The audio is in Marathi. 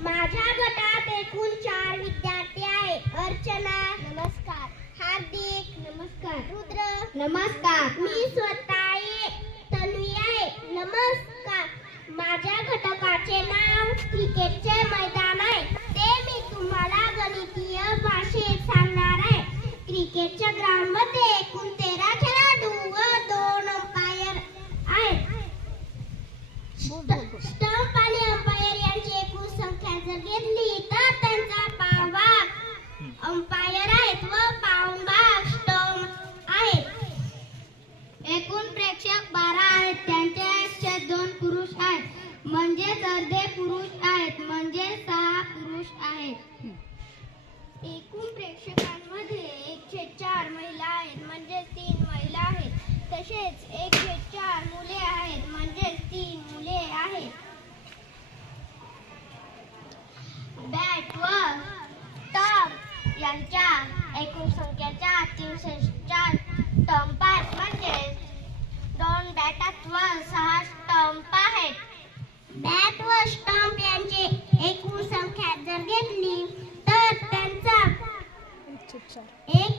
माझ्या गटात एकूण 4 विद्यार्थी आहेत. अर्चना नमस्कार, हार्दिक नमस्कार, रुद्र नमस्कार, मी स्वतः तन्वी आहे नमस्कार. माझ्या घटकाचे नाव क्रिकेटचे मैदान आहे. ते मी तुम्हाला गणितीय भाषेत सांगणार आहे. क्रिकेटच्या ग्राउंड मध्ये एकूण 13 खेळाडू व 2 अंपायर आहेत. स्टंप आणि अंपायर यांची एकूण संख्या जर घेतली तर त्यांचा पाव भाग अंपायर आहेत व पाऊण भाग स्टंप आहेत. एकूण प्रेक्षक 12 आहेत. त्यांच्यात 2 पुरुष आहेत म्हणजे अर्धे पुरुष आहेत म्हणजे 6 पुरुष आहेत. एकूण प्रेक्षकांमध्ये 1/4 महिला आहेत म्हणजे 3 महिला आहेत. तसेच 1/4 मुले आहेत म्हणजे 3 मुले आहेत. बॅट व स्टंप यांच्या एकूण संख्येच्या 304 स्टंप आहेत म्हणजे 2 बॅट व 6 स्टंप आहेत. बॅट व स्टंप यांची एकूण संख्या जर घेतली तर त्यांचा 1